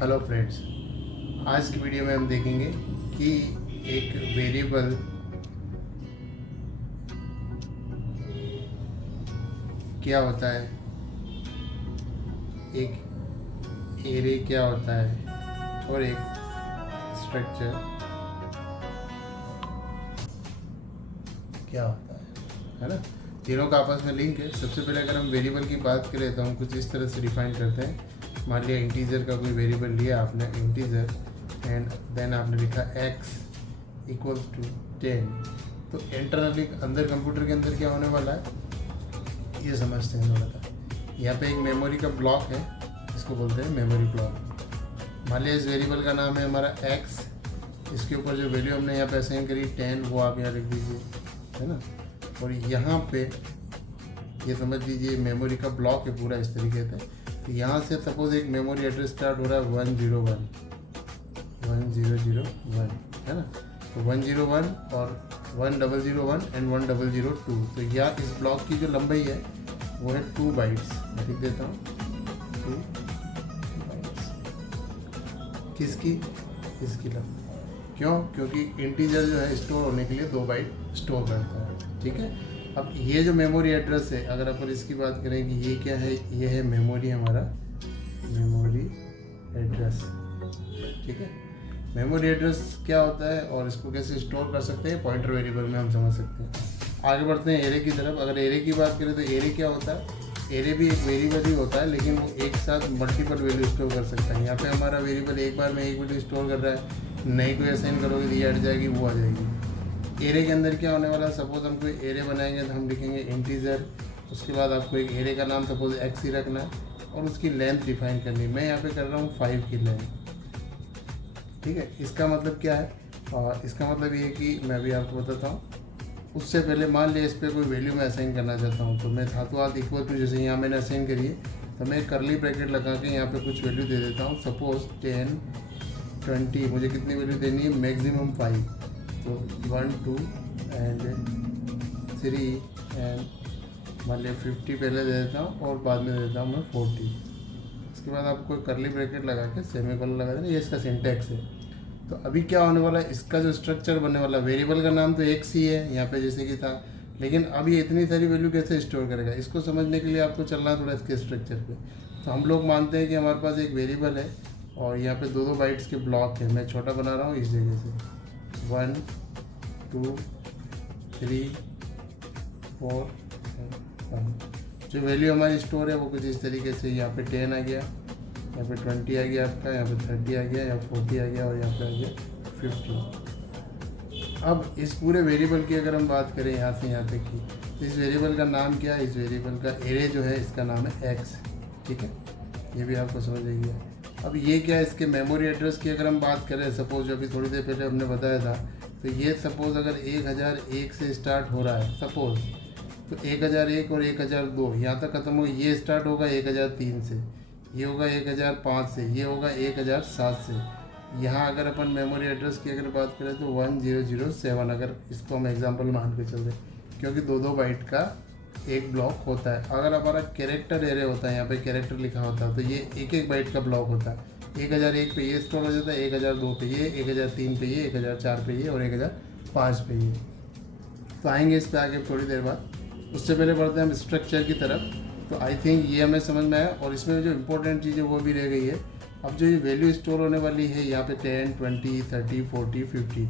Hello friends, आज की video में हम देखेंगे कि एक वेरिएबल क्या होता है, एक एरे क्या होता है और एक स्ट्रक्चर क्या होता है ना। तीनों का आपस में लिंक है। सबसे पहले अगर हम वेरिएबल की बात करें तो हम कुछ इस तरह से डिफाइन करते हैं। मान लिया इंटीजर का कोई वेरिएबल लिया आपने, इंटीजर, एंड देन आपने लिखा x इक्वल्स टू 10। तो इंटरनली अंदर कंप्यूटर के अंदर क्या होने वाला है ये समझते हैं थोड़ा सा। यहाँ पे एक मेमोरी का ब्लॉक है, इसको बोलते हैं मेमोरी ब्लॉक। मान लिया इस वेरिएबल का नाम है हमारा x, इसके ऊपर जो वैल्यू हमने यहाँ पे असाइन करी 10 वो आप यहाँ लिख दीजिए, है ना। और यहाँ पे ये समझ लीजिए मेमोरी का ब्लॉक है पूरा इस तरीके से। तो यहाँ से सपोज एक मेमोरी एड्रेस स्टार्ट हो रहा है 101 है ना। तो 101 और 1001 एंड 1002। तो यहाँ इस ब्लॉक की जो लंबाई है वो है 2 बाइट्स। मैं लिख देता हूँ 2 बाइट्स। किसकी? इसकी लंबाई। क्यों? क्योंकि इंटीजर जो है स्टोर होने के लिए 2 बाइट स्टोर करता है, ठीक है। अब ये जो मेमोरी एड्रेस है, अगर अपन इसकी बात करें कि ये क्या है, ये है मेमोरी, हमारा मेमोरी एड्रेस, ठीक है। मेमोरी एड्रेस क्या होता है और इसको कैसे स्टोर कर सकते हैं, पॉइंटर वेरिएबल में हम समझ सकते हैं। आगे बढ़ते हैं एरे की तरफ। अगर एरे की बात करें तो एरे क्या होता है, एरे भी एक वेरिएबल ही होता है, लेकिन वो एक साथ मल्टीपल वैल्यू स्टोर कर सकता है। यहाँ पे हमारा वेरिएबल एक बार में एक वैल्यू स्टोर कर रहा है, नहीं कोई असाइन करोगे तो ये हट जाएगी, वो आ जाएगी। एरे के अंदर क्या होने वाला है, सपोज हम कोई एरे बनाएंगे तो हम लिखेंगे इंटीजर, उसके बाद आपको एक एरे का नाम सपोज एक्स ही रखना है और उसकी लेंथ डिफाइन करनी है। मैं यहाँ पे कर रहा हूँ 5 की लेंथ, ठीक है। इसका मतलब क्या है, और इसका मतलब ये है कि मैं भी आपको बताता हूँ। उससे पहले मान लिया इस पर कोई वैल्यू मैं असाइन करना चाहता हूँ, तो मैं हाथों हाथ इक्वल टू, जैसे यहाँ मैंने असाइन करी है तो मैं करली ब्रैकेट लगा के यहाँ पे कुछ वैल्यू दे देता हूँ। सपोज 10 20, मुझे कितनी वैल्यू देनी है, मैक्सिमम 5। तो 1 2 एंड 3 एंड मान लिया 50 पहले दे देता हूँ और बाद में दे देता हूँ मैं 40। उसके बाद आपको करली ब्रैकेट लगा के सेमीकोलन लगा देना, ये इसका सिंटैक्स है। तो अभी क्या होने वाला है, इसका जो स्ट्रक्चर बनने वाला, वेरिएबल का नाम तो एक सी है यहाँ पे जैसे कि था, लेकिन अब ये इतनी सारी वैल्यू कैसे स्टोर करेगा, इसको समझने के लिए आपको चलना थोड़ा इसके स्ट्रक्चर पे। तो हम लोग मानते हैं कि हमारे पास एक वेरिएबल है और यहाँ पे 2 बाइट्स के ब्लॉक है। मैं छोटा बना रहा हूँ इस जगह से 1 2 3 4 5। जो वैल्यू हमारी स्टोर है वो कुछ इस तरीके से, यहाँ पे 10 आ गया, यहाँ पे 20 आ गया आपका, यहाँ पे 30 आ गया, यहाँ 40 आ गया और यहाँ पे आ गया 50। अब इस पूरे वेरिएबल की अगर हम बात करें यहाँ से यहाँ तक की, तो इस वेरिएबल का नाम क्या है, इस वेरिएबल का एरे जो है इसका नाम है x, ठीक है। ये भी आपको समझ आ गया। अब ये क्या है, इसके मेमोरी एड्रेस की अगर हम बात करें, सपोज अभी थोड़ी देर पहले हमने बताया था, तो ये सपोज अगर 1001 से स्टार्ट हो रहा है सपोज, तो 1001 और 1002 यहाँ तक खत्म हो, ये स्टार्ट होगा 1003 से, ये होगा 1005 से, ये होगा 1007 से। यहाँ अगर अपन मेमोरी एड्रेस की अगर बात करें तो 1007, अगर इसको हम एग्जांपल मान के चल रहे, क्योंकि 2 बाइट का एक ब्लॉक होता है। अगर हमारा कैरेक्टर एरे होता है, यहाँ पे कैरेक्टर लिखा होता है, तो ये 1 बाइट का ब्लॉक होता है। 1001 पे ये स्टोर हो जाता है, 1002 पे ये, 1003 पे ये, 1004 पे ये और 1005 पे ये। तो आएंगे इस पर आगे थोड़ी देर बाद। उससे पहले बढ़ते हैं हम स्ट्रक्चर की तरफ। तो आई थिंक ये हमें समझ में आया, और इसमें जो इम्पोर्टेंट चीज़ है वो भी रह गई है। अब जो ये वैल्यू स्टोर होने वाली है यहाँ पे 10 20 30 40 50,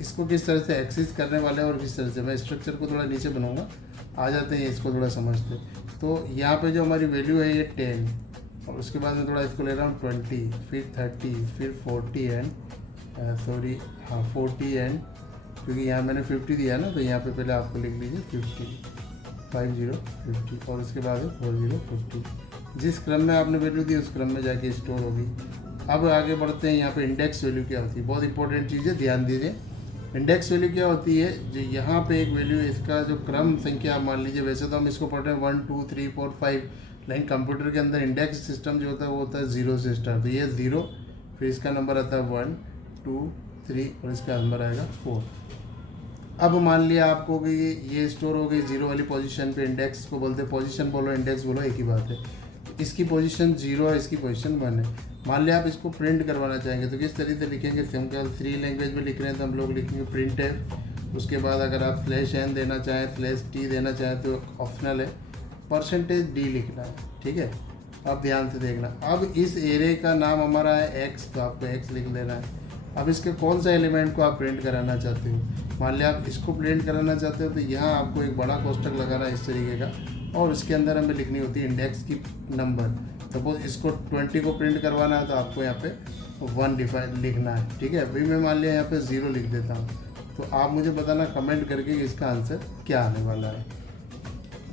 इसको किस तरह से एक्सेस करने वाले हैं और किस तरह से, मैं स्ट्रक्चर को थोड़ा नीचे बनाऊँगा, आ जाते हैं इसको थोड़ा समझते। तो यहाँ पे जो हमारी वैल्यू है ये 10, और उसके बाद में थोड़ा इसको ले रहा हूँ 20, फिर 30, फिर 40 एंड 40 एंड, क्योंकि यहाँ मैंने 50 दिया ना, तो यहाँ पे पहले आपको लिख लीजिए 50 और उसके बाद 40 50। जिस क्रम में आपने वैल्यू दी उस क्रम में जाके स्टोर होगी। अब आगे बढ़ते हैं, यहाँ पे इंडेक्स वैल्यू क्या होती है, बहुत इंपॉर्टेंट चीज़ है, ध्यान दीजिए। इंडेक्स वैल्यू क्या होती है, जो यहाँ पे एक वैल्यू, इसका जो क्रम संख्या आप मान लीजिए, वैसे तो हम इसको पढ़ रहे हैं 1 2 3 4 5, लेकिन कंप्यूटर के अंदर इंडेक्स सिस्टम जो होता है वो होता है 0 से स्टार्ट। तो ये 0, फिर इसका नंबर आता है 1 2 3 और इसका नंबर आएगा 4। अब मान लिया आपको कि ये स्टोर हो गई 0 वाली पोजीशन पे, इंडेक्स को बोलते हैं, पोजीशन बोलो इंडेक्स बोलो एक ही बात है। इसकी पोजीशन 0 है, इसकी पोजीशन 1 है। मान लिया आप इसको प्रिंट करवाना चाहेंगे तो किस तरीके से लिखेंगे, सिंपल 3 लैंग्वेज में लिख रहे हैं तो हम लोग लिखेंगे प्रिंट है। उसके बाद अगर आप /n देना चाहें, /t देना चाहें तो ऑप्शनल है, %d लिखना है। ठीक है, अब ध्यान से देखना। अब इस एरे का नाम हमारा है x, तो आपको x लिख देना है। अब इसके कौन सा एलिमेंट को आप प्रिंट कराना चाहते हो, मान लिया आप इसको प्रिंट कराना चाहते हो तो यहाँ आपको एक बड़ा कोष्टक लगाना है इस तरीके का, और उसके अंदर हमें लिखनी होती है इंडेक्स की नंबर। सपोज इसको 20 को प्रिंट करवाना है तो आपको यहाँ पे 1 डिफाइन लिखना है। ठीक है, अभी मैं मान लिया यहाँ पे 0 लिख देता हूँ, तो आप मुझे बताना कमेंट करके कि इसका आंसर क्या आने वाला है।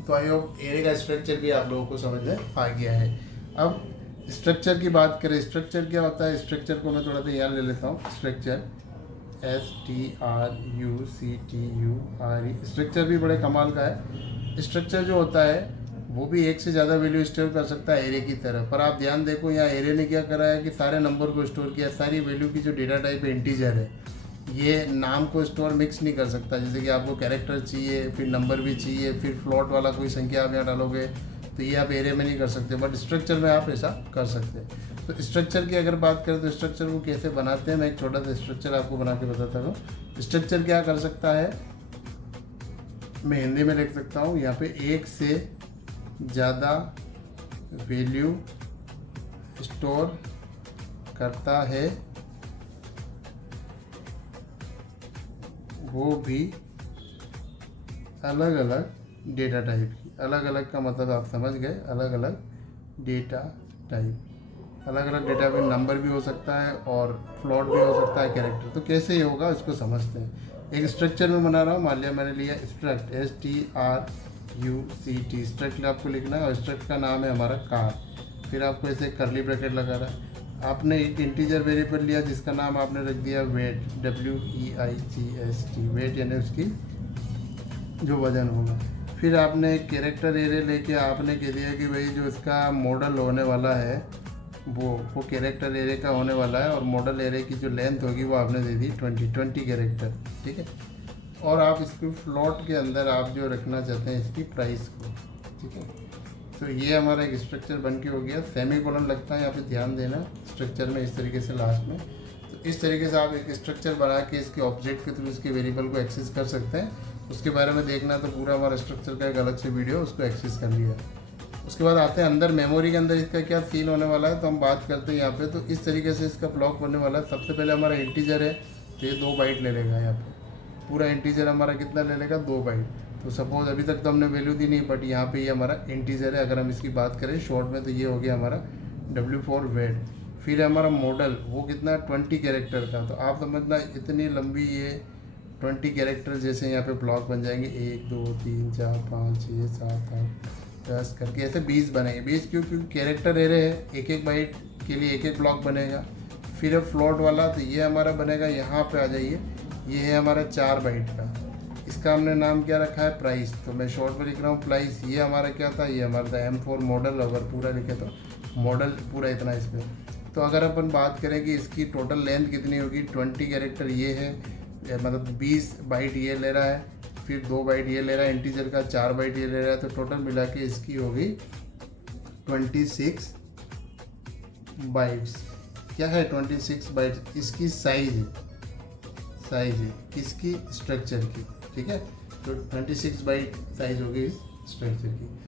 तो आई होप एरे का स्ट्रक्चर भी आप लोगों को समझ में आ गया है। अब स्ट्रक्चर की बात करें, स्ट्रक्चर क्या होता है, स्ट्रक्चर को मैं थोड़ा सा याद ले लेता हूँ। स्ट्रक्चर STRUCTURE, स्ट्रक्चर भी बड़े कमाल का है। स्ट्रक्चर जो होता है वो भी एक से ज़्यादा वैल्यू स्टोर कर सकता है एरे की तरह, पर आप ध्यान देखो यहाँ एरे ने क्या करा है कि सारे नंबर को स्टोर किया, सारी वैल्यू की जो डेटा टाइप इंटीजर है, ये नाम को स्टोर मिक्स नहीं कर सकता। जैसे कि आपको कैरेक्टर चाहिए, फिर नंबर भी चाहिए, फिर फ्लोट वाला कोई संख्या आप यहाँ डालोगे तो ये आप एरे में नहीं कर सकते, बट स्ट्रक्चर में आप ऐसा कर सकते हैं। तो स्ट्रक्चर की अगर बात करें तो स्ट्रक्चर को कैसे बनाते हैं, मैं एक छोटा सा स्ट्रक्चर आपको बना के बताता हूँ। स्ट्रक्चर क्या कर सकता है, मैं हिंदी में लिख सकता हूँ, यहाँ पे एक से ज़्यादा वैल्यू स्टोर करता है, वो भी अलग अलग डेटा टाइप की। अलग अलग का मतलब आप समझ गए, अलग अलग डेटा टाइप, अलग अलग डेटा में नंबर भी हो सकता है और फ्लोट भी हो सकता है, कैरेक्टर। तो कैसे ये होगा इसको समझते हैं। एक स्ट्रक्चर में बना रहा हूँ, मान लिया मैंने लिया स्ट्रक्ट STRUCT, स्ट्रक्ट आपको लिखना है और स्ट्रक्ट का नाम है हमारा कार। फिर आपको ऐसे करली ब्रैकेट लगा रहा है, आपने एक इंटीजर वेरिएबल लिया जिसका नाम आपने रख दिया वेट, WEIGHT, वेट यानी उसकी जो वजन होगा। फिर आपने एक कैरेक्टर एरे लेके आपने कह दिया कि भाई जो इसका मॉडल होने वाला है वो कैरेक्टर एरे का होने वाला है, और मॉडल एरे की जो लेंथ होगी वो आपने दे दी 20 कैरेक्टर। ठीक है, और आप इसको फ्लोट के अंदर आप जो रखना चाहते हैं इसकी प्राइस को। ठीक है, तो ये हमारा एक स्ट्रक्चर बन के हो गया। सेमीकोलन लगता है यहाँ पे, ध्यान देना स्ट्रक्चर में इस तरीके से लास्ट में। तो इस तरीके से आप एक स्ट्रक्चर बना के इसके ऑब्जेक्ट के थ्रू इसके वेरिएबल को एक्सेस कर सकते हैं। उसके बारे में देखना तो पूरा हमारा स्ट्रक्चर का एक अलग से वीडियो, उसको एक्सेस कर लिया। उसके बाद आते हैं अंदर मेमोरी के अंदर इसका क्या सीन होने वाला है, तो हम बात करते हैं यहाँ पे। तो इस तरीके से इसका ब्लॉक बनने वाला है। सबसे पहले हमारा इंटीजर है तो ये 2 बाइट ले लेगा। यहाँ पे पूरा इंटीजर हमारा कितना ले लेगा, 2 बाइट। तो सपोज अभी तक तो हमने वैल्यू दी नहीं, बट यहाँ पे ये हमारा इंटीजर है। अगर हम इसकी बात करें शॉर्ट में तो ये हो गया हमारा W4 वेट। फिर हमारा मॉडल वो कितना 20 कैरेक्टर का। तो आप समझना इतनी लंबी ये 20 कैरेक्टर जैसे यहाँ पे ब्लॉक बन जाएंगे, 1 2 3 4 5 6 7 8 10 करके ऐसे 20 बनेंगे। 20 क्योंकि कैरेक्टर एरे है, एक एक बाइट के लिए एक एक ब्लॉक बनेगा। फिर है फ्लोट वाला, तो ये हमारा बनेगा, यहाँ पे आ जाइए, ये है हमारा 4 बाइट का। इसका हमने नाम क्या रखा है, प्राइस। तो मैं शॉर्ट में लिख रहा हूँ प्राइस। ये हमारा क्या था, ये हमारा था M4 मॉडल। अगर पूरा लिखे तो मॉडल पूरा इतना इस पर। तो अगर अपन बात करें कि इसकी टोटल लेंथ कितनी होगी, 20 कैरेक्टर ये है, मतलब 20 बाइट ये ले रहा है, फिर 2 बाइट ये ले रहा है इंटीजर का, 4 बाइट ये ले रहा है। तो टोटल मिला के इसकी होगी 26 बाइट्स। क्या है 26 बाइट्स, इसकी साइज है इसकी स्ट्रक्चर की। ठीक है, तो 26 बाइट साइज होगी इस स्ट्रक्चर की।